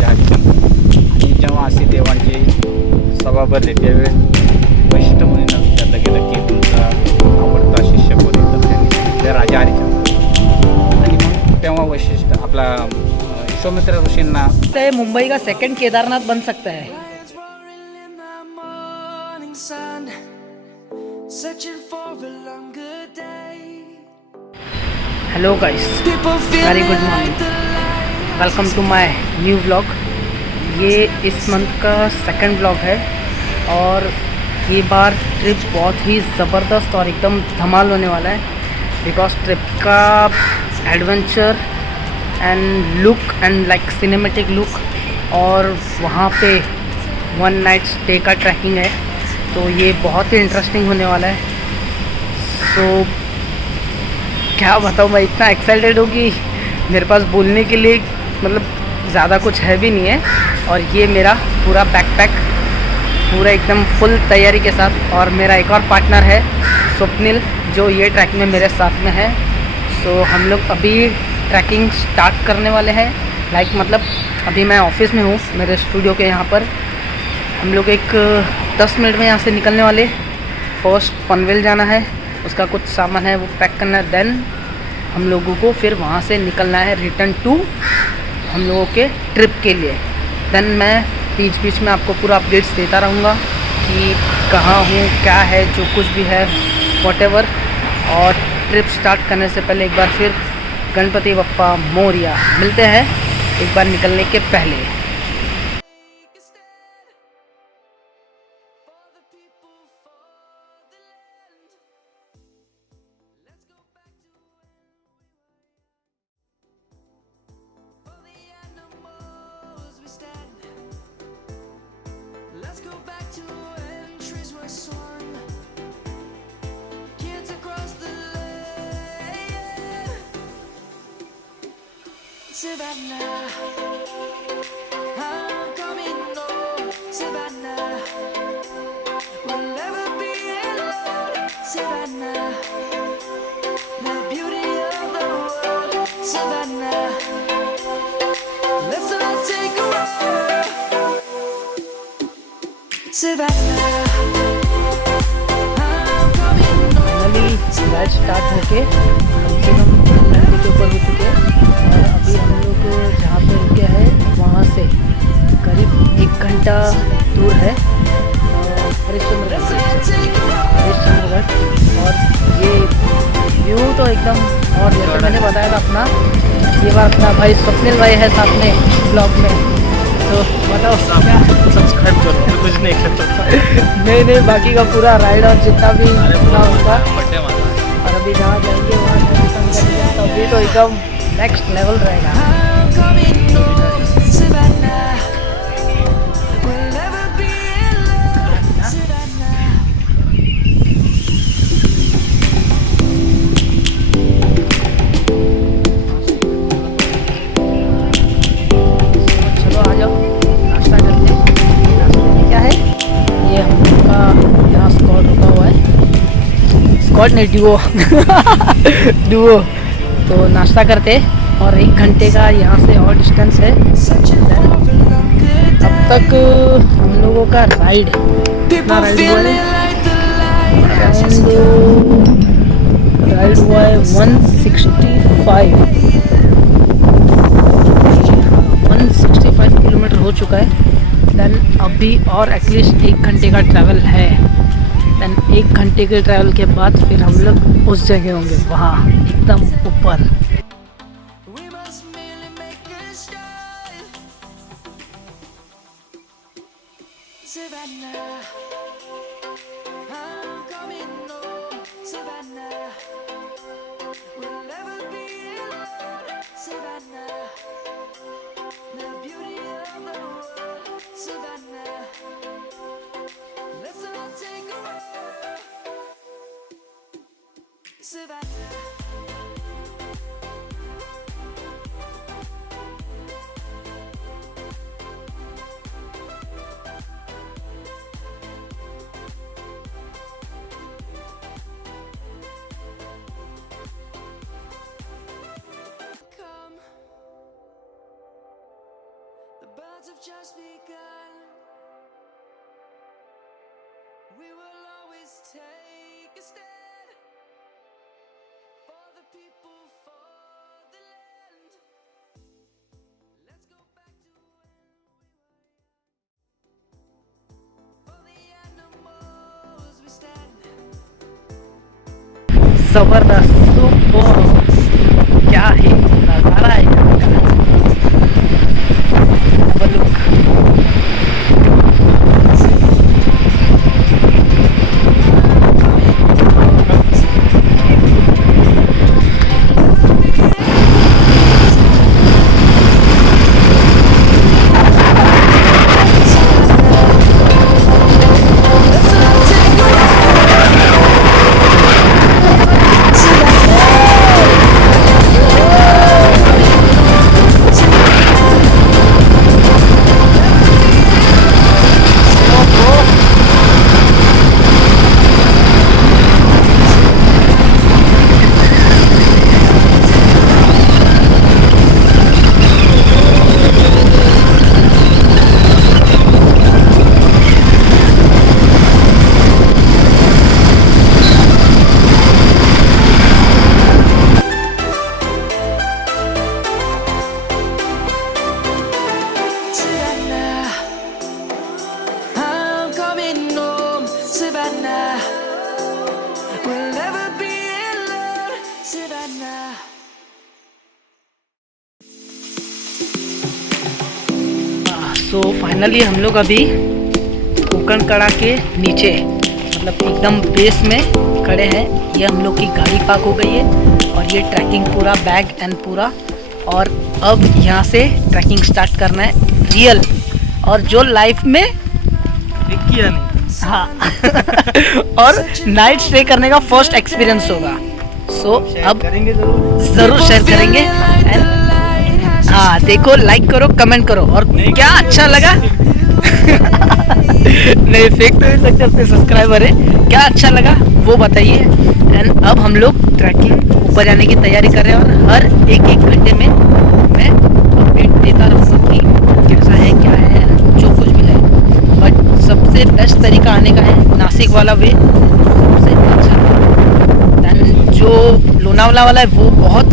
राजा हरिश्चंद्र. आणि जेव्हा असे देवांची सभा भरली त्यावेळेस वैशिष्ट्य म्हणून विचारलं गेलं की तुमचा आवडता शिष्य कोणी, तर त्यांनी सांगितलं राजा हरिश्चंद्र. आणि मग तेव्हा वैशिष्ट्य आपला विश्वामित्र ऋषींना ते मुंबई का सेकंड केदारनाथ बन सकता है. Hello guys, very good morning, welcome to my new vlog. ये इस मंथ का सेकंड व्लॉग है और ये बार ट्रिप बहुत ही ज़बरदस्त और एकदम धमाल होने वाला है. बिकॉज ट्रिप का adventure and look and like cinematic look और वहाँ पे 1 नाइट स्टे का ट्रैकिंग है, तो ये बहुत ही इंटरेस्टिंग होने वाला है. सो क्या बताऊँ, मैं इतना एक्साइटेड हूँ कि मेरे पास बोलने के लिए मतलब ज़्यादा कुछ है भी नहीं है. और ये मेरा पूरा बैकपैक पूरा एकदम फुल तैयारी के साथ, और मेरा एक और पार्टनर है स्वप्निल जो ये ट्रैकिंग में मेरे साथ में है. सो हम लोग अभी ट्रैकिंग स्टार्ट करने वाले हैं. लाइक मतलब अभी मैं ऑफिस में हूँ मेरे स्टूडियो के यहाँ पर. हम लोग एक 10 मिनट में यहाँ से निकलने वाले. फर्स्ट पनवेल जाना है, उसका कुछ सामान है वो पैक करना है. देन हम लोगों को फिर वहाँ से निकलना है रिटर्न टू हम लोगों के ट्रिप के लिए. देन मैं बीच बीच में आपको पूरा अपडेट्स देता रहूँगा कि कहाँ हूँ, क्या है, जो कुछ भी है व्हाटएवर. और ट्रिप स्टार्ट करने से पहले एक बार फिर गणपति बप्पा मोरिया. मिलते हैं एक बार निकलने के पहले. Savannah, I'm coming home. Savannah, we'll never be alone. Savannah, the beauty of the world. Savannah, let's all take a walk. Savannah, I'm coming home. Finally flight start होके कम से कम घंटे के ऊपर हो चुके हैं. और अभी हम लोग जहाँ पे रुके हैं वहाँ से करीब 1 घंटा दूर है हरिश्चंद्रगढ़. और ये व्यू तो एकदम, और जैसे मैंने बताया था अपना, ये बार अपना भाई स्वप्निल भाई है साथ में ब्लॉग में. तो बताओ सब्सक्राइब करो, कुछ नहीं करता. नहीं बाकी का पूरा राइड और जितना भी पूरा होगा. बर्थडे वाला और अभी जहाँ जाएंगे वहाँ जाएंगे तो अभी तो एकदम नेक्स्ट लेवल रहेगा. I'm coming home. Savannah, we'll never be alone. Savannah. चलो आ जाओ, नाश्ता करते हैं. नाश्ते में क्या है, ये हम लोग का यहाँ स्कॉट रुका हुआ है. स्कॉट नहीं, डुओ डुओ. तो नाश्ता करते और 1 घंटे का यहाँ से और डिस्टेंस है. अब तक हम लोगों का राइड कितना राइड हुआ है, राइड हुआ है 165 किलोमीटर हो चुका है. देन अभी और एटलीस्ट 1 घंटे का ट्रैवल है. देन 1 घंटे के ट्रैवल के बाद फिर हम लोग उस जगह होंगे वहाँ एकदम ऊपर. We must merely make a start. Savannah, I'm coming home. Savannah, we'll never be alone. Savannah, the beauty of the world. Savannah, let's all take a walk. Savannah. clouds have just begun. We will always take a stand for the people, for the land. Let's go back to when we were young. For the animals we stand. जबरदस्त, super, क्या ही नजारा है यहाँ का। Have a look. Savannah, I'm coming home, Savannah. We'll never be alone, Savannah. So finally हम लोग अभी कोकण कड़ा के नीचे, मतलब एकदम बेस में खड़े हैं। ये हम लोग की गाड़ी पार्क हो गई है और ये ट्रैकिंग पूरा बैग एंड पूरा, और अब यहाँ से ट्रैकिंग स्टार्ट करना है रियल, और जो लाइफ में किया नहीं। हाँ और नाइट स्टे करने का फर्स्ट एक्सपीरियंस होगा। सो अब करेंगे जरूर। ज़रूर शेयर करेंगे। एंड हाँ, देखो, लाइक करो, कमेंट करो, और क्या अच्छा लगा नहीं फेक तो नहीं सकते, अपने सब्सक्राइबर है, क्या अच्छा लगा वो बताइए। एंड अब हम लोग ट्रैकिंग ऊपर जाने की तैयारी कर रहे हैं, और हर एक घंटे में मैं अपडेट देता रहूँगा कि कैसा है, क्या है, जो कुछ भी है। बट सबसे बेस्ट तरीका आने का है नासिक वाला वे, सबसे अच्छा। दैन जो लोनावला वाला है वो बहुत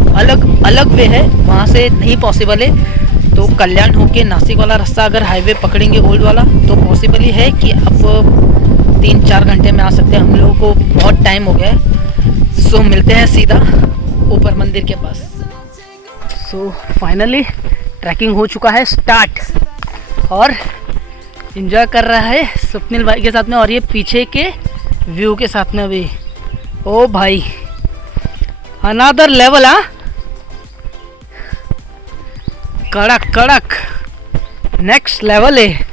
अलग वे है, वहाँ से नहीं पॉसिबल है। तो कल्याण होके नासिक वाला रास्ता अगर हाईवे पकड़ेंगे ओल्ड वाला तो पॉसिबल ही है कि आप 3-4 घंटे में आ सकते हैं। हम लोगों को बहुत टाइम हो गया है। सो मिलते हैं सीधा ऊपर मंदिर के पास। सो फाइनली ट्रैकिंग हो चुका है स्टार्ट, और एंजॉय कर रहा है स्वप्निल भाई के साथ में, और ये पीछे के व्यू के साथ में भी। ओ भाई, अनदर लेवल। हाँ, कड़क नेक्स्ट लेवल है,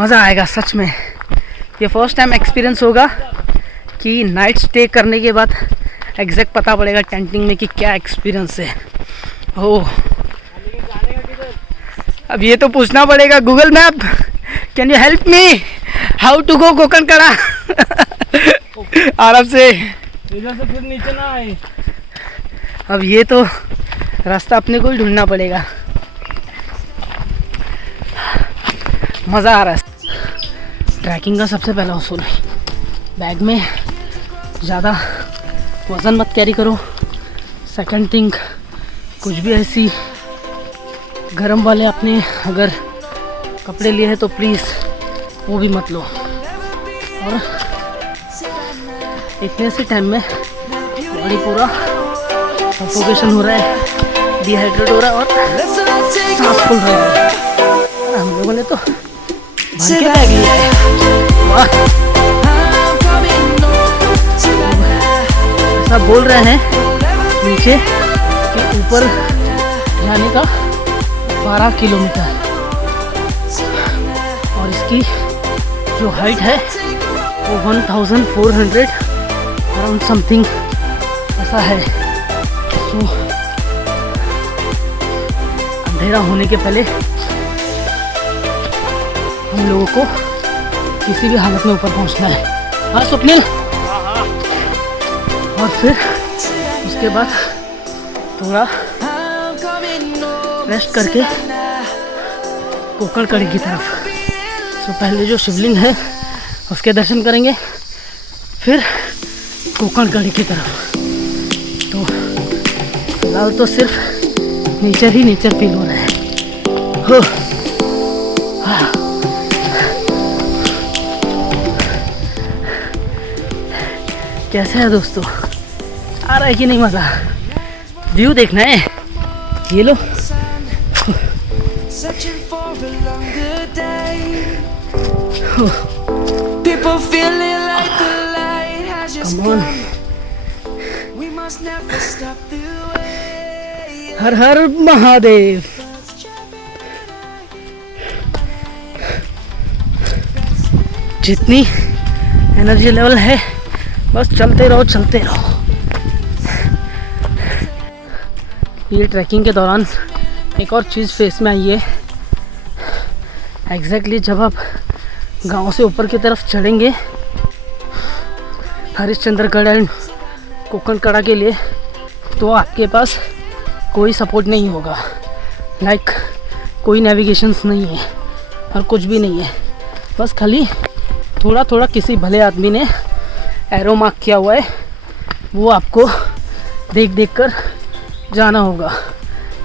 मज़ा आएगा सच में। ये फर्स्ट टाइम एक्सपीरियंस होगा कि नाइट स्टे करने के बाद एग्जैक्ट पता पड़ेगा टेंटिंग में कि क्या एक्सपीरियंस है। ओह, अब ये तो पूछना पड़ेगा Google map, can you help me how to go Konkan कड़ा आराम से, इधर से फिर नीचे ना आए। अब ये तो रास्ता अपने को ही ढूंढना पड़ेगा। मज़ा आ रहा है। ट्रैकिंग का सबसे पहला उसूल, बैग में ज़्यादा वज़न मत कैरी करो। सेकंड थिंग, कुछ भी ऐसी गर्म वाले अपने अगर कपड़े लिए हैं तो प्लीज़ वो भी मत लो। और इतने से टाइम में बॉडी पूरा सफोकेशन हो रहा है, डिहाइड्रेट हो रहा है और सांस फूल रहा है। हम लोगों ने तो भर के बैग लिया है। वाह, ऐसा बोल रहे हैं नीचे कि ऊपर जाने का 12 किलोमीटर, और इसकी जो हाइट है वो 1400 अराउंड समथिंग ऐसा है। सो अंधेरा होने के पहले हम लोगों को किसी भी हालत में ऊपर पहुंचना है। हाँ स्वप्निल, और फिर उसके बाद थोड़ा रेस्ट करके कोकण कड़ी की तरफ। तो पहले जो शिवलिंग है उसके दर्शन करेंगे, फिर कोकण कड़ी की तरफ। तो फिलहाल तो सिर्फ नेचर ही नेचर फील हो रहा है। हो हाँ। कैसे है दोस्तों, आ रहा है कि नहीं मज़ा? व्यू देखना है, ये लो। Searching for a longer day. People feeling like the light has just Come on. come. We must never stop the way. हर हर महादेव। जितनी एनर्जी लेवल है बस चलते रहो चलते रहो। ये ट्रैकिंग के दौरान एक और चीज़ फेस में आई है। एग्जैक्टली जब आप गांव से ऊपर की तरफ चढ़ेंगे हरिश्चंद्रगढ़ एंड कोकण कड़ा के लिए, तो आपके पास कोई सपोर्ट नहीं होगा। लाइक कोई नेविगेशंस नहीं है और कुछ भी नहीं है। बस खाली थोड़ा थोड़ा किसी भले आदमी ने एरो मार्क किया हुआ है, वो आपको देख देख कर जाना होगा।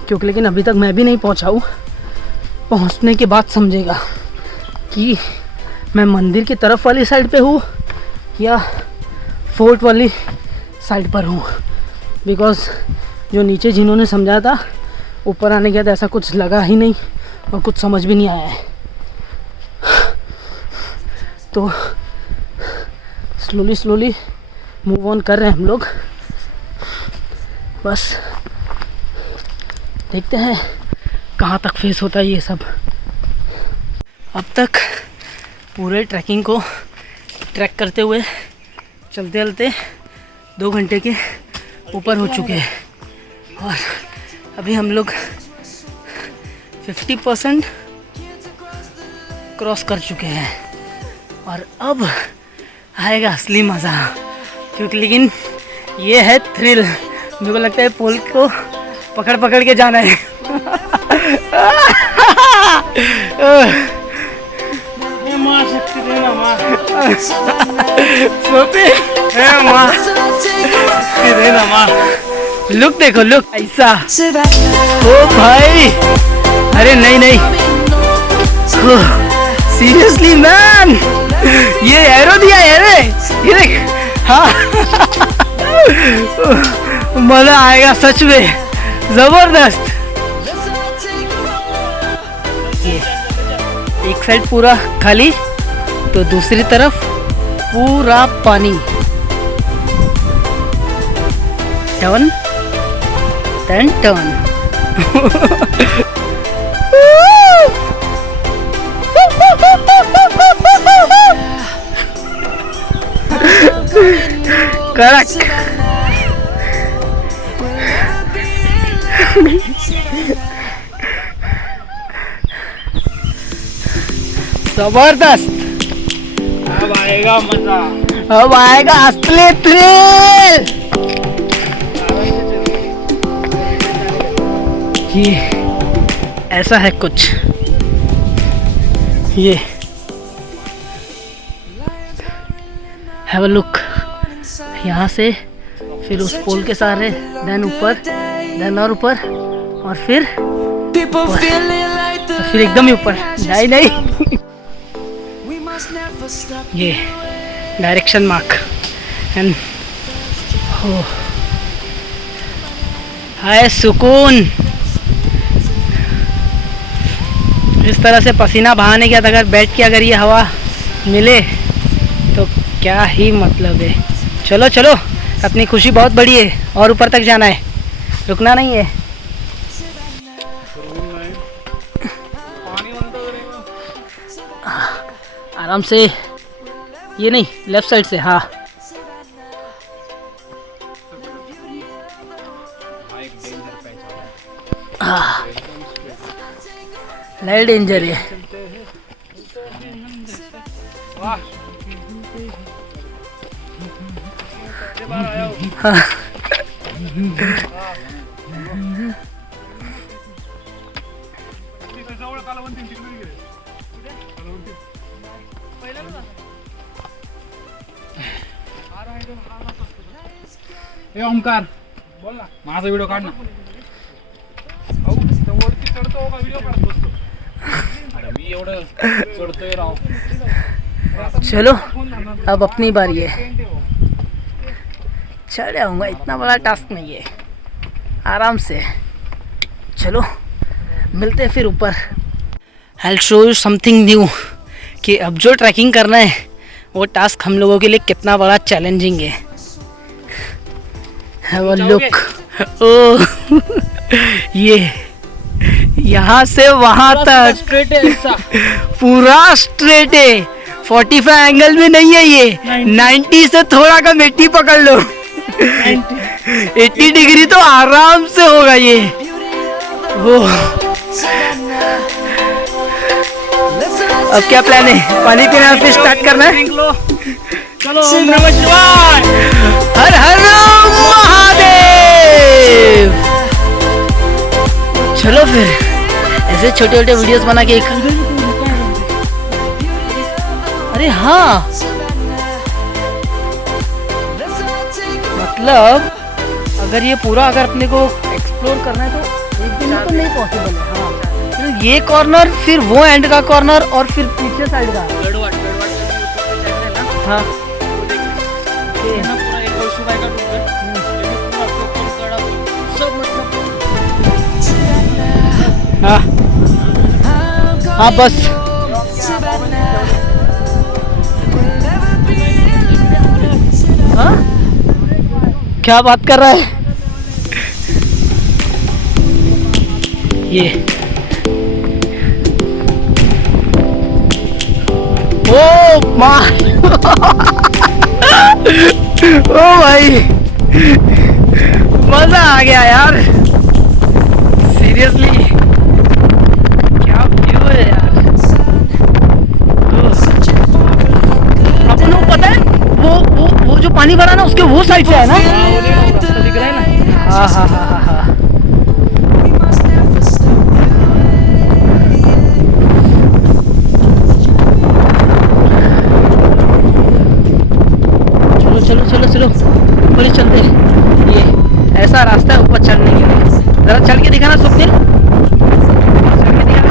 क्योंकि लेकिन अभी तक मैं भी नहीं पहुंचा हूँ। पहुंचने के बाद समझेगा कि मैं मंदिर की तरफ वाली साइड पे हूँ या फोर्ट वाली साइड पर हूँ। बिकॉज़ जो नीचे जिन्होंने समझाया था, ऊपर आने के बाद ऐसा कुछ लगा ही नहीं और कुछ समझ भी नहीं आया है। तो स्लोली मूव ऑन कर रहे हैं हम लोग। बस देखते हैं कहाँ तक फेस होता है ये सब। अब तक पूरे ट्रैकिंग को ट्रैक करते हुए चलते चलते 2 घंटे के ऊपर हो चुके हैं और अभी हम लोग 50% क्रॉस कर चुके हैं और अब आएगा असली मज़ा। क्योंकि लेकिन ये है थ्रिल। मेरे को लगता है पोल को पकड़ पकड़ के जाना है। माँ शक्ति देना माँ, माँ शक्ति देना माँ। लुक देखो, लुक ऐसा। ओ भाई, अरे नहीं नहीं, सीरियसली मैन, ये एरो दिया है रे, ये देख। हाँ मजा आएगा सच में, जबरदस्त। ये एक साइड पूरा खाली तो दूसरी तरफ पूरा पानी। Turn turn turn. करेक्ट। जबरदस्त। अब आएगा मजा, अब आएगा असली थ्रिल। ये ऐसा है कुछ। ये हैव अ लुक। यहाँ से फिर उस पोल के सहारे, देन ऊपर, देन और ऊपर, और फिर एकदम ही ऊपर। नहीं नहीं ये डायरेक्शन मार्क एंड हो हाय सुकून। इस तरह से पसीना बहाने के बाद अगर बैठ के अगर ये हवा मिले तो क्या ही मतलब है। चलो चलो, अपनी खुशी बहुत बड़ी है और ऊपर तक जाना है, रुकना नहीं है। आराम से, ये नहीं, लेफ्ट साइड से। हाँ लाइट डेंजर है। हाँ ए ओमकार बोल ना, माझा व्हिडिओ काढ ना. वरती चढतो का व्हिडिओ काढत बसतो? अरे मी एवढं चढतोय राव. चलो अब अपनी बारी है. चढ़ आऊँगा, इतना बड़ा टास्क नहीं है, आराम से. चलो मिलते हैं फिर ऊपर. I will show you something new कि अब जो ट्रैकिंग करना है वो टास्क हम लोगों के लिए कितना बड़ा चैलेंजिंग है. Have a look. ओह ये यहाँ से वहाँ तक स्ट्रेट है ऐसा. पूरा स्ट्रेट है. 45 एंगल में नहीं है ये. 90 से थोड़ा का मिट्टी पकड़ लो. 80 डिग्री तो आराम से होगा ये. वो अब क्या प्लान है? पानी पीना फिर स्टार्ट करना है. चलो ओम नमः शिवाय. हर हर महादेव. चलो फिर ऐसे छोटे छोटे वीडियोस बना के एक. अरे हाँ, मतलब अगर ये पूरा अगर अपने को एक्सप्लोर करना है तो एक दिन में तो नहीं पॉसिबल है. हाँ, फिर ये कॉर्नर, फिर वो एंड का कॉर्नर और फिर पीछे साइड का. गढ़वाट हाँ ये ना पूरा एक और सुबह का डूब पूरा टोटल गड़ा सब मतलब. हाँ हाँ बस. हाँ क्या बात कर रहा है ये? ओ माँ ओ भाई मजा आ गया यार. सीरियसली क्या व्यू है यार. अपन को पता है वो जो पानी भरा ना उसके वो साइड से है ना. रास्ता दिख रहा है ना. हाँ हाँ हाँ हाँ हाँ. चलो चलो चलो चलो ऊपर ही चलते हैं. ये ऐसा रास्ता है ऊपर चढ़ने के लिए. जरा चल के दिखाना स्वप्निल. चल के दिखाना.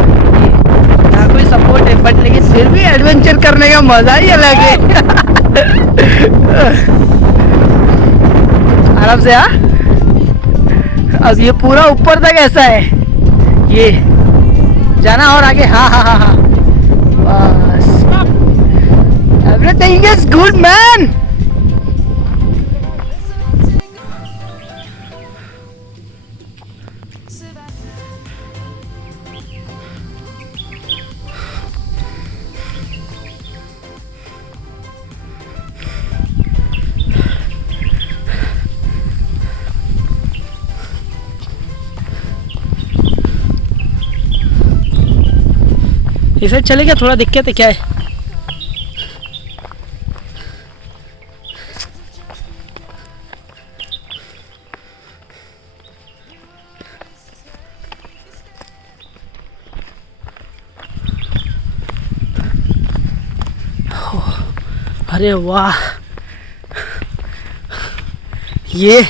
यहाँ कोई सपोर्ट है बट लेकिन फिर भी एडवेंचर करने का मजा ही अलग है. आराम से. हाँ अब ये पूरा ऊपर तक ऐसा है. ये जाना और आगे. हाँ हाँ हाँ हाँ बस. Everything is good man. ये साइड चले क्या? थोड़ा दिक्कत है क्या है? अरे वाह ये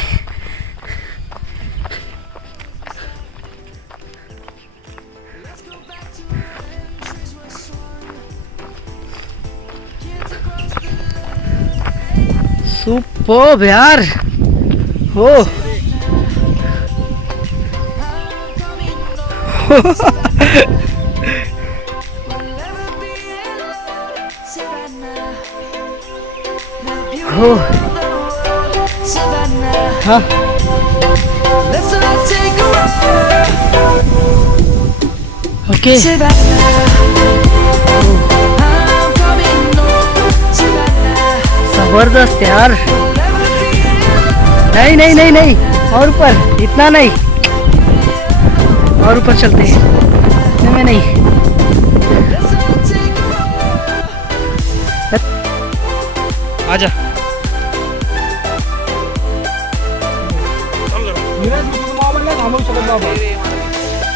सुपर्ब यार. हो हो हाँ ओके. जबरदस्त यार. नहीं नहीं नहीं नहीं और ऊपर इतना नहीं. और ऊपर चलते हैं. इतने में नहीं. आजा. थांबवू शकत बाबा.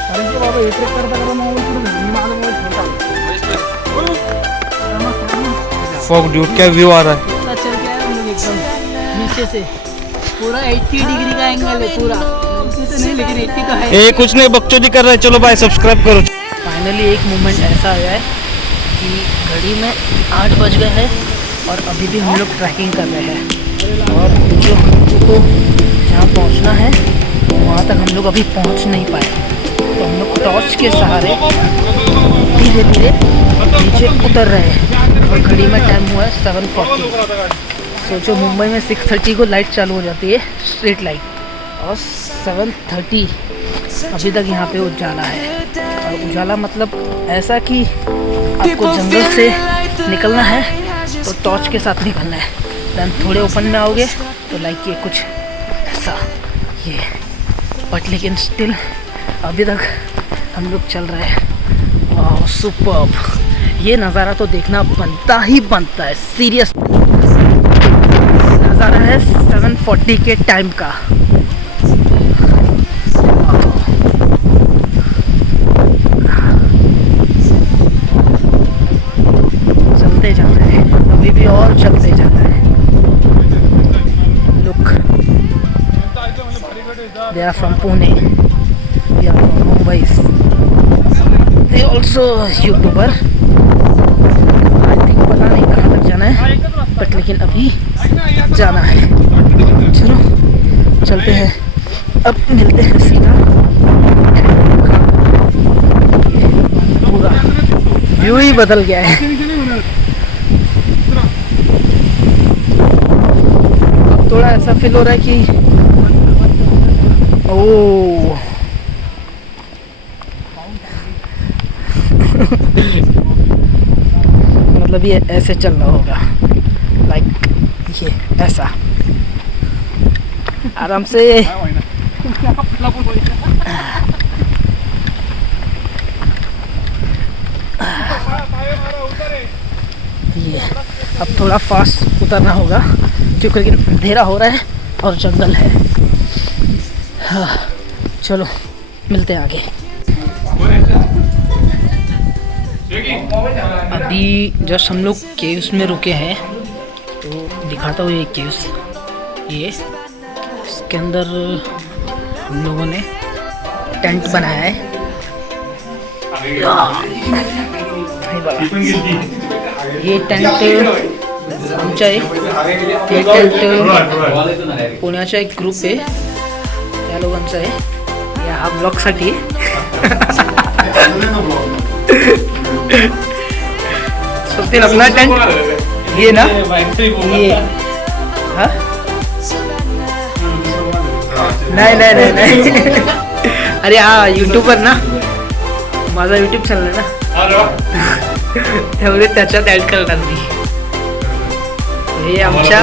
कारण की बाबा एक करता करता मोबाईल फॉग ड्यूट क्या व्यू आ रहा है. चल के आए हम लोग एकदम नीचे से. पूरा 80 डिग्री का एंगल है पूरा, तो नहीं लेकिन 80 तो है। ए कुछ नहीं, बकचोदी कर रहे हैं, चलो भाई सब्सक्राइब करो। फाइनली एक मोमेंट ऐसा आया है कि घड़ी में 8 बज गए हैं और अभी भी हम लोग ट्रैकिंग कर रहे हैं, और जो हमको जहाँ पहुँचना है वहाँ तक हम लोग अभी पहुँच नहीं पाए। तो हम लोग टॉर्च के सहारे धीरे धीरे नीचे उतर रहे हैं और घड़ी में टाइम हुआ है 7:40। सोचो मुंबई में 6:30 को लाइट चालू हो जाती है, स्ट्रीट लाइट, और 7:30 अभी तक यहाँ पे उजाला है। और उजाला मतलब ऐसा कि आपको जंगल से निकलना है तो टॉर्च के साथ निकलना है, दैन थोड़े ओपन में आओगे तो लाइक ये कुछ ऐसा ये, बट लेकिन स्टिल अभी तक हम लोग चल रहे हैं। वाह सुपर्ब, ये नज़ारा तो देखना बनता ही बनता है, सीरियस नज़ारा है 7:40 के टाइम का। चलते जाते हैं, अभी भी और चलते जाते हैं। Look, they are from Pune, we are from Mumbai, they also YouTuber. I think पता नहीं कहाँ तक जाना है, बट लेकिन अभी जाना है। चलो चलते हैं, अब मिलते हैं सीधा। पूरा व्यू ही बदल गया है। अब थोड़ा ऐसा फील हो रहा है कि ओह मतलब ये ऐसे चलना होगा, लाइक ये ऐसा आराम से। ये अब थोड़ा फास्ट उतरना होगा क्योंकि अंधेरा हो रहा है और जंगल है। हाँ, चलो मिलते हैं आगे। अभी जस्ट हम लोग केव्स में रुके हैं, तो दिखाता हूँ ये केव्स। ये इसके अंदर हम लोगों ने टेंट बनाया है। ये टेंट आमचा आहे, हे टेंट पुण्याचा एक ग्रुप आहे त्या लोकांचा आहे या ब्लॉगसाठी। सोतेल अपना टेंट ये ना, ये हाँ नहीं नहीं नहीं नहीं अरे हाँ यूट्यूबर ना, माझा यूट्यूब चॅनल आहे ना, त्यामुळे त्याच्यात ऍड करणार मी। हे आमच्या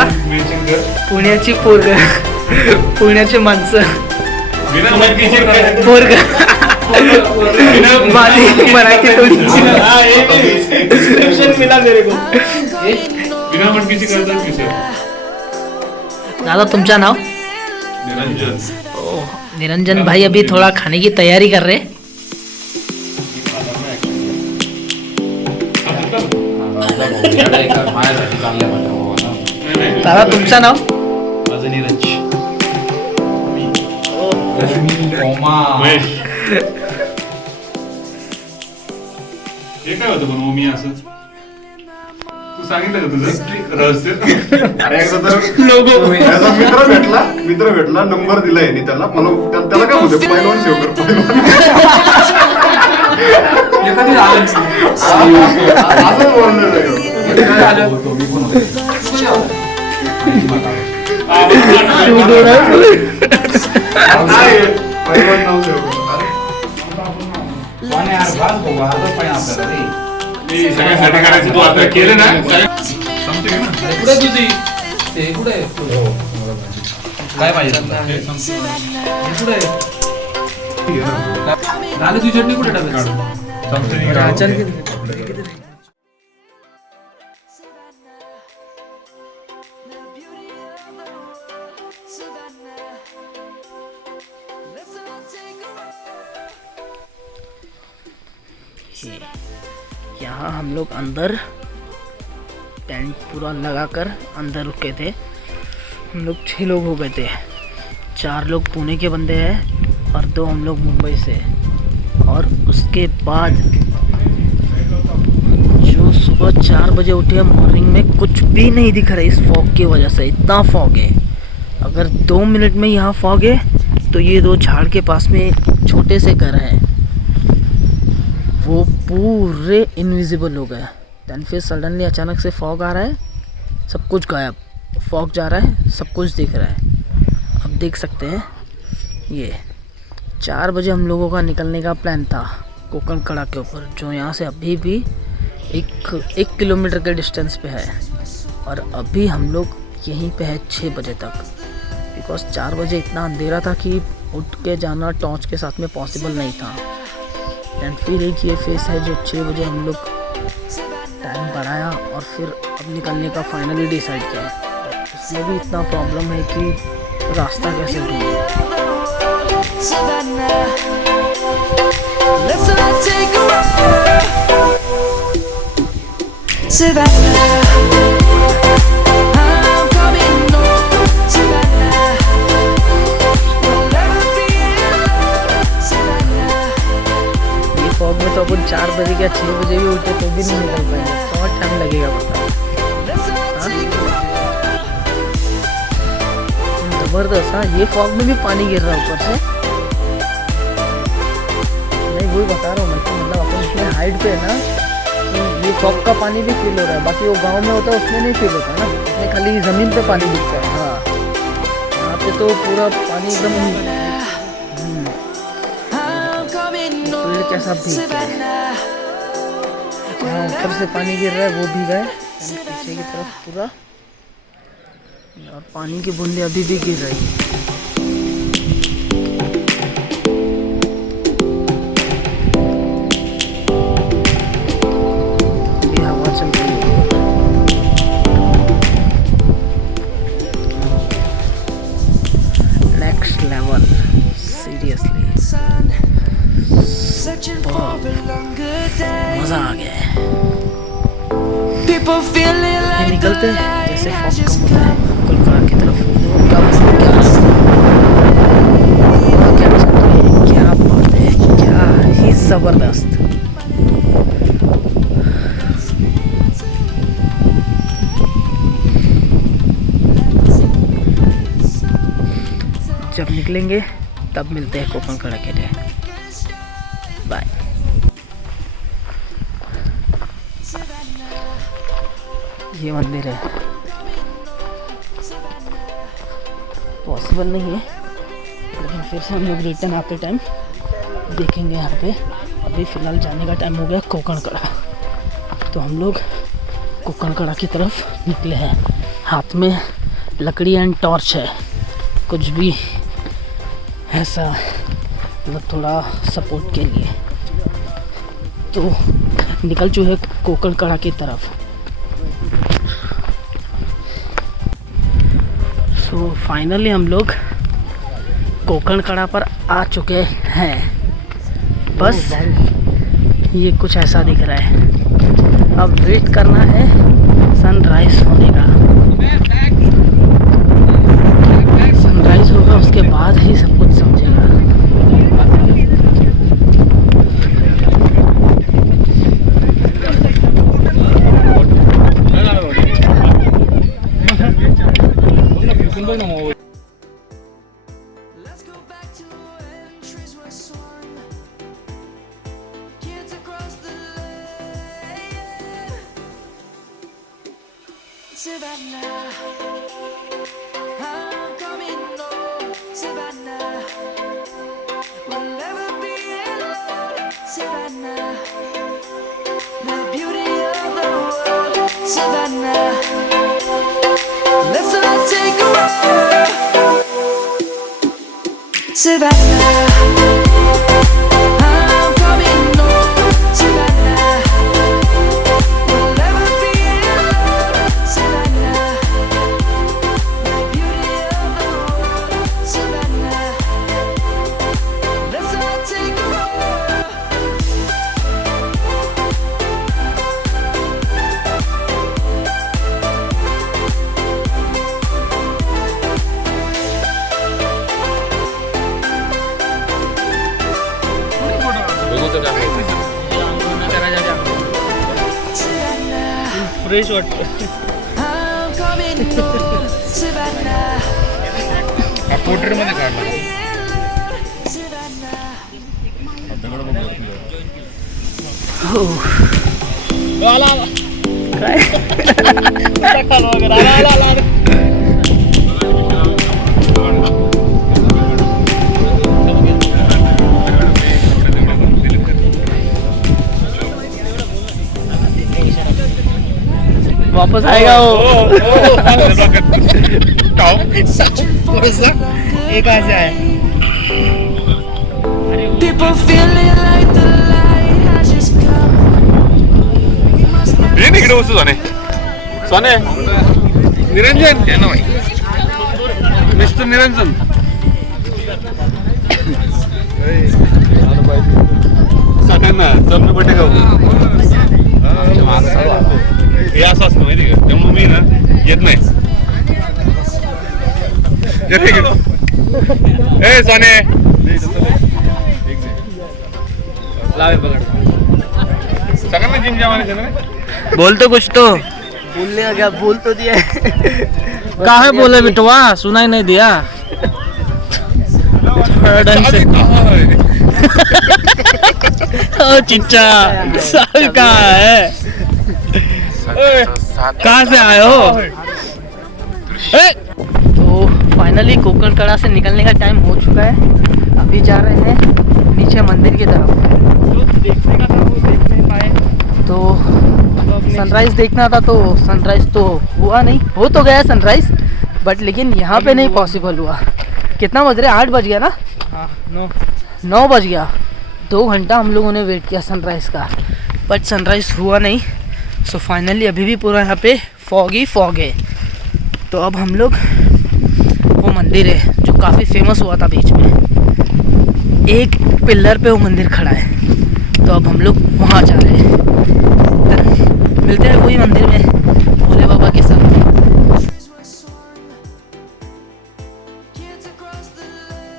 पुण्याची पोरग, पुण्याची माणसं, पोरग माझी मराठी थोडी मिला मेरे को। बिना मटकीची करतात किसे? दादा तुमचा नाव? निरंजन। ओह निरंजन भाई अभी थोड़ा खाने की तैयारी कर रहे हैं। दादा तुमचं नाव? माझं नीरज। महेश, हे काय होतं पण ओमी असं? तू सांगितलं का तुझं रहस्य? अरे एकदा तर त्याचा मित्र भेटला, नंबर दिला यांनी त्याला, मला त्याला काय होतं पहिलवान सेव कर, पहिलवान असं बोलणार पहिलवान नाव सेव कर। कोण यार बाज भाऊ आता पण आपल्याला रे, हे सगळ्यासाठी करायचं तू आता केलं ना, समजते ना? कुठे तुझी ते कुठे काय पाहिजे कुठे झालं तुझी चटणी कुठे टाकायची? यहाँ हम लोग अंदर टेंट पूरा लगाकर अंदर रुके थे। हम लोग 6 लोग हो गए थे। 4 लोग पुणे के बंदे हैं और 2 हम लोग मुंबई से। और उसके बाद जो सुबह 4 बजे उठे मॉर्निंग में कुछ भी नहीं दिख रहा है इस फॉग की वजह से। इतना फॉग है, अगर 2 मिनट में यहाँ फॉग है तो ये 2 झाड़ के पास में छोटे से घर हैं वो पूरे इनविजिबल हो गए। दैन फिर सडनली अचानक से फॉग आ रहा है, सब कुछ गायब, फॉग जा रहा है, सब कुछ दिख रहा है। अब देख सकते हैं ये 4 बजे हम लोगों का निकलने का प्लान था कोकण कड़ा के ऊपर, जो यहाँ से अभी भी एक किलोमीटर के डिस्टेंस पे है। और अभी हम लोग यहीं पे है 6 बजे तक, बिकॉज 4 बजे इतना अंधेरा था कि उठ के जाना टॉर्च के साथ में पॉसिबल नहीं था। एंड फिर एक ये फेस है जो 6 बजे हम लोग टाइम बढ़ाया और फिर अब निकलने का फाइनली डिसाइड किया। उसमें भी इतना प्रॉब्लम है कि रास्ता कैसे ढूंढे। Savannah, let's all take a ride. Savannah, I'm coming home. Savannah, we'll never be alone. Savannah. ये फॉग में तो अपन 4 बजे या 6 बजे भी उठे तो भी नहीं निकल पाएंगे, बहुत टाइम लगेगा बताओ। ज़बरदस्त। हाँ, ये फॉग में भी पानी गिर रहा है ऊपर से। नहीं, वही बता रहा हूँ मैं कि मतलब अपन इतने हाइट पे है ना कि ये फॉग का पानी भी फील हो रहा है। बाकी वो गांव में होता है उसमें नहीं फील होता है ना, उसमें खाली ज़मीन पे पानी दिखता है। हाँ, यहाँ पे तो पूरा पानी एकदम पेड़ कैसा भीग है। हाँ, ऊपर से पानी गिर रहा है वो भीगा है, पीछे की तरफ पूरा, और पानी की बूंदें अभी भी गिर रही है। अभी हवा चल रही है। Next level, seriously Searching for a longer day. मजा आ गया है। People feeling ये like the निकलते हैं light जैसे has फॉग just कम होता है come. कोलकाता की तरफ। क्या चल रही है, क्या बात है, क्या ही जबरदस्त। जब निकलेंगे तब मिलते हैं कोकण कड़ा के लिए। बाय। ये मंदिर है, पॉसिबल नहीं है लेकिन फिर से हम लोग रिटर्न आते टाइम देखेंगे यहाँ पे। अभी फ़िलहाल जाने का टाइम हो गया कोकण कड़ा, तो हम लोग कोकण कड़ा की तरफ निकले हैं। हाथ में लकड़ी एंड टॉर्च है, कुछ भी ऐसा मतलब थोड़ा सपोर्ट के लिए। तो निकल चुके हैं कोकण कड़ा की तरफ। सो फाइनली हम लोग कोकण कड़ा पर आ चुके हैं। बस ये कुछ ऐसा दिख रहा है, अब वेट करना है सनराइज होने का। सनराइज होगा उसके बाद ही सब कुछ समझेगा। Let's go back to when trees were swung. Kids across the lane. Savannah, I'm coming home. Savannah, we'll never be alone. Savannah, the beauty of the world. Savannah, let's all take a ride. Savannah, I'm coming home. Savannah, we'll never be alone. Savannah, the beauty of the world. Savannah, let's all take a ride. Fresh वाटतं. I'm coming home, Savannah. Portrait मध्ये काढला Savannah. हो आला आला काय खाल वगैरे आला आला आला वापस आएगा वो ये कहाँ से आया People feeling like the light has just come. We must never ये इकडे बसू सोने सोने निरंजन आहे ना भाई मिस्टर निरंजन सगळ्यांना जमणं पटे का हे असं असतं माहिती का त्यामुळे मी ना येत नाही येते की ए सोने लावे पकड़ सगळ्यांना जिम जमाने ना बोल तो कुछ तो बोलने का क्या बोल तो दिया काहे बोले बिटवा सुनाई नहीं दिया थोड़ा ढंग से ओ चिच्चा साल कहाँ है कहाँ से आए हो तो फाइनली कोकण कड़ा से निकलने का टाइम हो चुका है. अभी जा रहे हैं नीचे मंदिर की तरफ. देखने का था वो देख नहीं पाए तो सनराइज देखना था तो सनराइज तो हुआ नहीं. हो तो गया सनराइज बट लेकिन यहाँ पे नहीं पॉसिबल हुआ. कितना बज रहे 8 बज गया ना. हाँ नो 9 बज गया. 2 घंटा हम लोगों ने वेट किया सनराइज़ का बट सनराइज़ हुआ नहीं. सो फाइनली अभी भी पूरा यहाँ पे फॉग ही फॉग है. तो अब हम लोग वो मंदिर है जो काफ़ी फेमस हुआ था बीच में. एक पिलर पे वो मंदिर खड़ा है तो अब हम लोग वहाँ जा रहे हैं. मिलते हैं वही मंदिर में भोले बाबा के साथ. kids across the lane.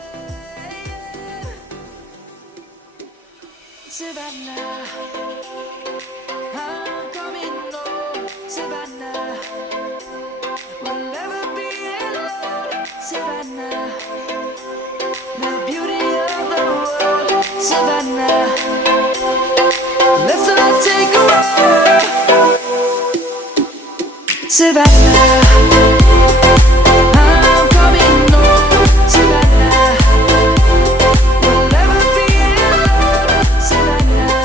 Savannah, I'm coming home, Savannah. We'll never be alone, Savannah. The beauty of the world, Savannah. Let's all take a walk, Savannah. I'm coming home, Savannah. We'll never be alone, Savannah.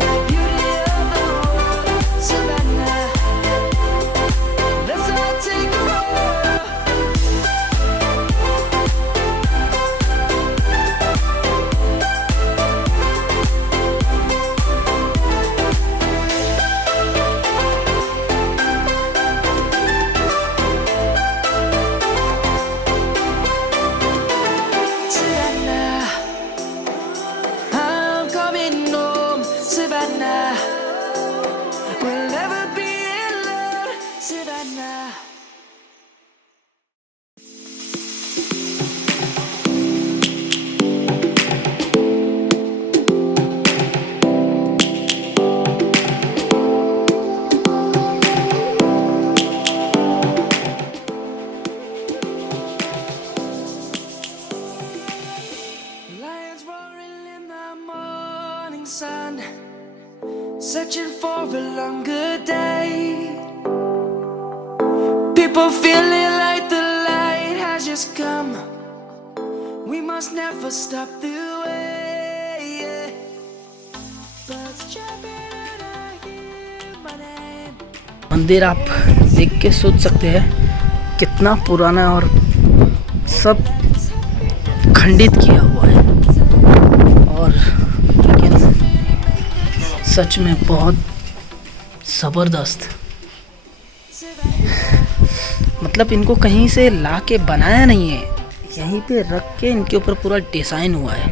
The beauty of the world, Savannah. Let's all take a walk. Savannah, I'm coming home, Savannah. We'll never be alone, Savannah. Lions roaring in the morning sun, searching for a longer day. People feeling like the light has just come. We must never stop the way. Birds chirping and I hear my name. मंदिर आप देख के सोच सकते हैं कितना पुराना और सब खंडित किया हुआ है. और लेकिन सच में बहुत ज़बरदस्त. मतलब इनको कहीं से ला के बनाया नहीं है, यहीं पे रख के इनके ऊपर पूरा डिज़ाइन हुआ है.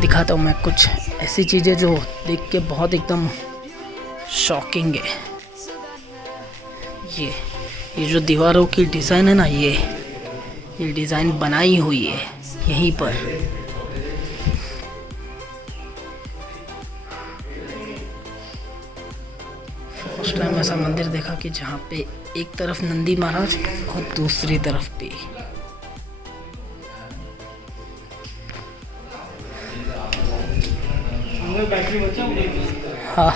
दिखाता हूँ मैं कुछ ऐसी चीज़ें जो देख के बहुत एकदम शॉकिंग है. ये जो दीवारों की डिज़ाइन है ना, ये डिज़ाइन बनाई हुई है यहीं पर. फर्स्ट टाइम ऐसा मंदिर देखा कि जहाँ पे एक तरफ नंदी महाराज और दूसरी तरफ पे हाँ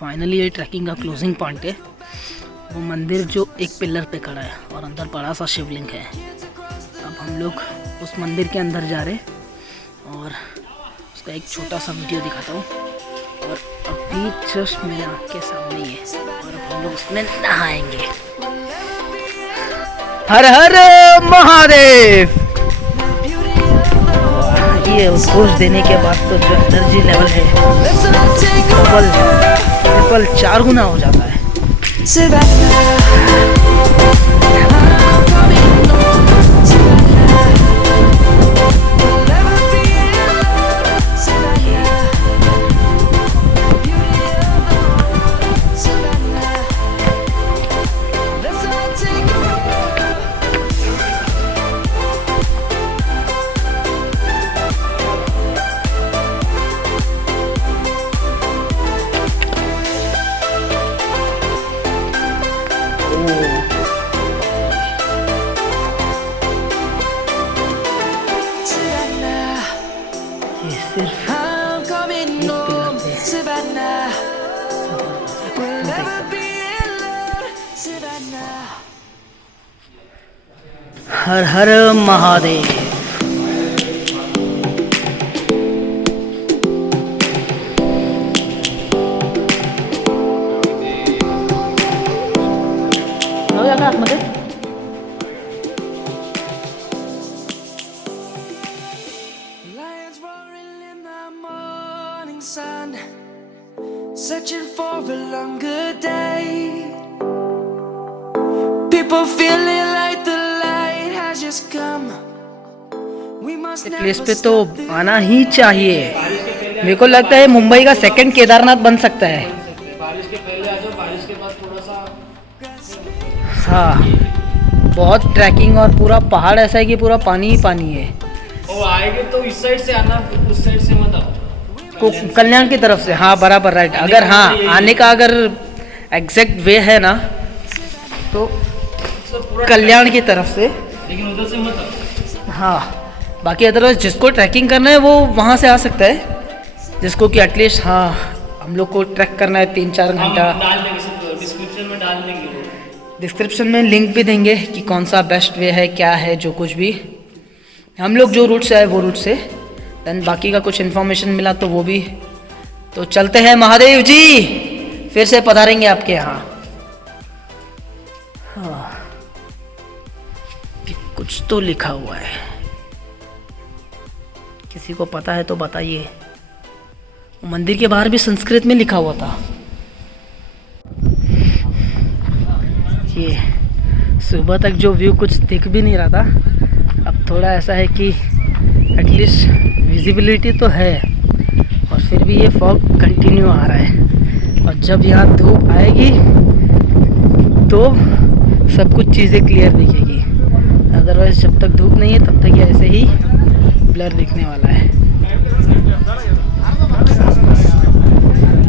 फाइनली ये ट्रैकिंग का क्लोजिंग पॉइंट है। वो मंदिर जो एक पिलर पे खड़ा है और अंदर बड़ा सा शिवलिंग है। अब हम लोग उस मंदिर के अंदर जा रहे हैं और उसका एक छोटा सा वीडियो दिखाता हूँ। और अभी जस्ट मेरे आँख के सामने ही है और अब हम लोग उसमें नहाएंगे। हर हर महादेव। ये घोष देने के बाद तो जो एनर्जी लेवल है ट्रिपल 4 गुना हो जाता है। ये सिर्फ I'm coming एक home, पिलर पे Savannah. We'll never be alone, Savannah. हर हर महादेव। जाऊ का आतमध्ये? Lions roaring in the morning sun, searching for a longer day. People feeling like the light has just come. We must never place पे तो stop the आना ही चाहिए। मेरे को लगता है मुंबई का सेकंड केदारनाथ बन सकता है। बारिश के पहले आ जाओ, बारिश के बाद थोड़ा सा हाँ, बहुत ट्रैकिंग और पूरा पहाड़ ऐसा है कि पूरा पानी ही पानी है। और आएंगे तो इस साइड से आना, उस साइड से मत आओ। कल्याण की तरफ से। हाँ बराबर राइट। अगर हाँ आने का अगर एग्जैक्ट वे है ना तो कल्याण की तरफ से, लेकिन उधर से मत आओ। हाँ। बाकी अदरवाइज जिसको ट्रैकिंग करना है वो वहाँ से आ सकता है, जिसको कि एटलीस्ट हाँ हम लोग को ट्रैक करना है 3-4 हम घंटा। डाल देंगे सब, डिस्क्रिप्शन में डाल देंगे वो। डिस्क्रिप्शन में लिंक भी देंगे कि कौन सा बेस्ट वे है, क्या है, जो कुछ भी हम लोग जो रूट से आए वो रूट से। देन बाकी का कुछ इन्फॉर्मेशन मिला तो वो भी। तो चलते हैं महादेव जी, फिर से पधारेंगे आपके यहाँ। हाँ, कि कुछ तो लिखा हुआ है, किसी को पता है तो बताइए। मंदिर के बाहर भी संस्कृत में लिखा हुआ था। ये सुबह तक जो व्यू कुछ दिख भी नहीं रहा था, अब थोड़ा ऐसा है कि एटलीस्ट विजिबिलिटी तो है। और फिर भी ये फॉग कंटिन्यू आ रहा है और जब यहाँ धूप आएगी तो सब कुछ चीज़ें क्लियर दिखेगी। अदरवाइज जब तक धूप नहीं है तब तक ये ऐसे ही ब्लर दिखने वाला है।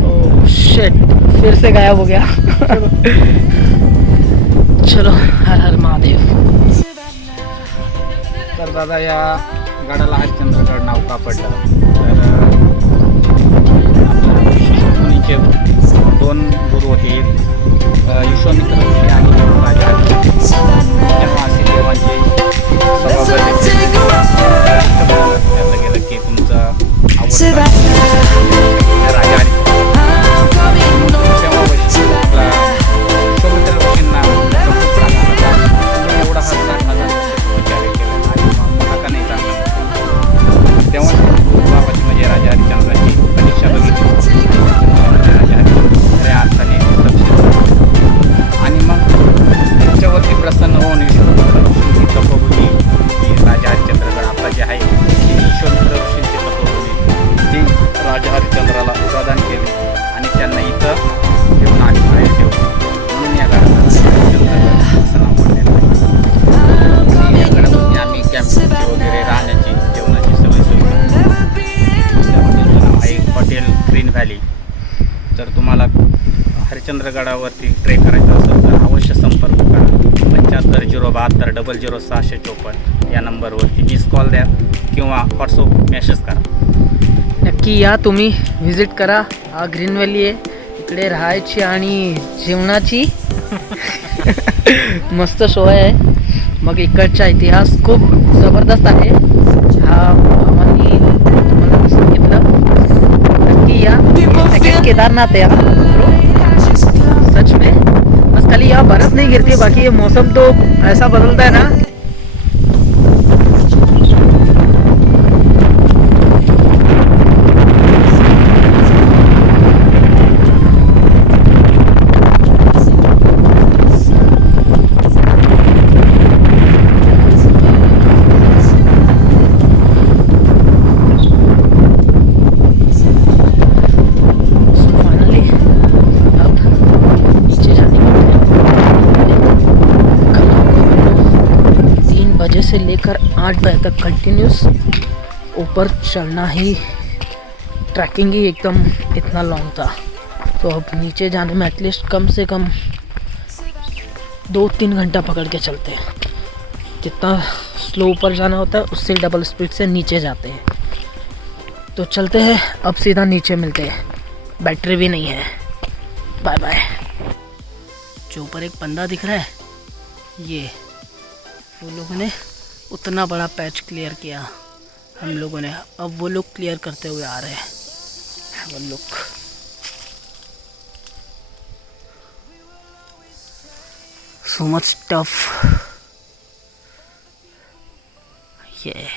ओह शिट, फिर से गायब हो गया। चलो हर हर महादेव। तर दादा या गडाला हरिश्चंद्रगड नाव का पडलं तर मुनीचे 2 गुरु होते, विश्वामित्र ऋषी आणि राजा जेव्हा असे देवांचे सभापती गेलं की तुमचा आवडता राजा तेव्हा विश्वामित्र ऋषींना खूप राग आला, तुम्ही एवढा विचार केला आणि मला का नाही चांगलं। तेव्हा बाबाची म्हणजे राजा हरिश्चंद्राची परीक्षा बघितली, राजा खऱ्या अर्थाने लक्ष आणि मग त्याच्यावरती प्रसन्न होऊन विश्वामित्र ऋषींनी तप कोकणगडावरती ट्रेक करायचा असेल तर अवश्य संपर्क करा. 75 072 00 654 या नंबरवरती मिस कॉल द्या किंवा व्हॉट्सअप मेसेज करा. नक्की या तुम्ही, व्हिजिट करा. हा ग्रीन व्हॅली आहे, इकडे राहायची आणि जेवणाची मस्त सोय आहे. मग इकडचा इतिहास खूप जबरदस्त आहे. हा आम्ही तुम्हाला सांगितलं. नक्की या. सेकंड केदारनाथ है यहाँ सच में. बस खाली यहाँ बर्फ नहीं गिरती, बाकी ये मौसम तो ऐसा बदलता है ना. से लेकर 8 बजे तक कंटिन्यूस ऊपर चढ़ना ही, ट्रैकिंग ही एकदम इतना लॉन्ग था. तो अब नीचे जाने में एटलीस्ट कम से कम 2-3 घंटा पकड़ के चलते हैं. जितना स्लो ऊपर जाना होता है उससे डबल स्पीड से नीचे जाते हैं. तो चलते हैं, अब सीधा नीचे मिलते हैं. बैटरी भी नहीं है. Bye bye. जो ऊपर एक बंदा दिख रहा है, ये वो लोगों ने उतना बड़ा पैच क्लियर किया हम लोगों ने. अब वो लोग क्लियर करते हुए आ रहे हैं. वो लोग सो मच टफ. ये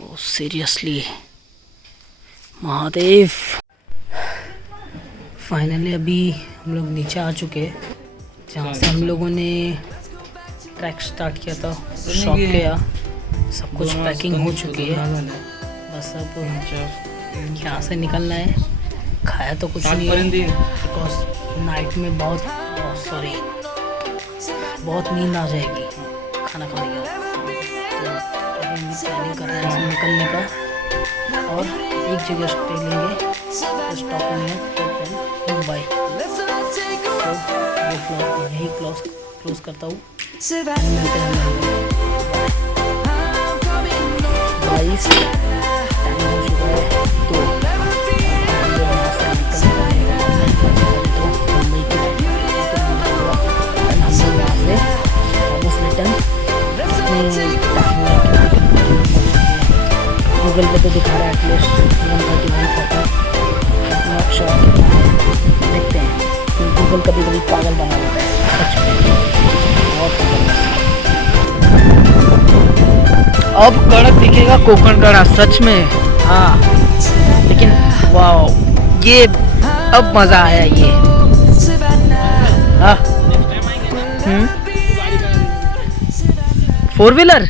ओ सीरियसली महादेव. फाइनली अभी हम लोग नीचे आ चुके हैं, जहाँ से हम लोगों ने ट्रैक स्टार्ट किया था. शॉप लिया, सब कुछ पैकिंग हो चुकी है. बस अब यहाँ से निकलना है. खाया तो कुछ नहीं है बिकॉज नाइट में बहुत नींद आ जाएगी खाना खाने के बाद. तो अभी हम प्लानिंग कर रहे हैं ऐसे निकलने का, और एक जगह स्टे लेंगे. स्टॉप लेंगे तो बाय. तो ये व्लॉग यही क्लोज करता हूँ. मिलते हैं 22 टाइम हो चुका है. तो गूगल पे तो दिखा रहा है एटलीस्ट 131 नॉट श्योर. देखते हैं, गूगल कभी कभी पागल बना देता है सच में. अब कड़क दिखेगा कोकणगढ़ा सच में. हाँ लेकिन वाओ, ये अब मज़ा आया. ये हाँ 4 व्हीलर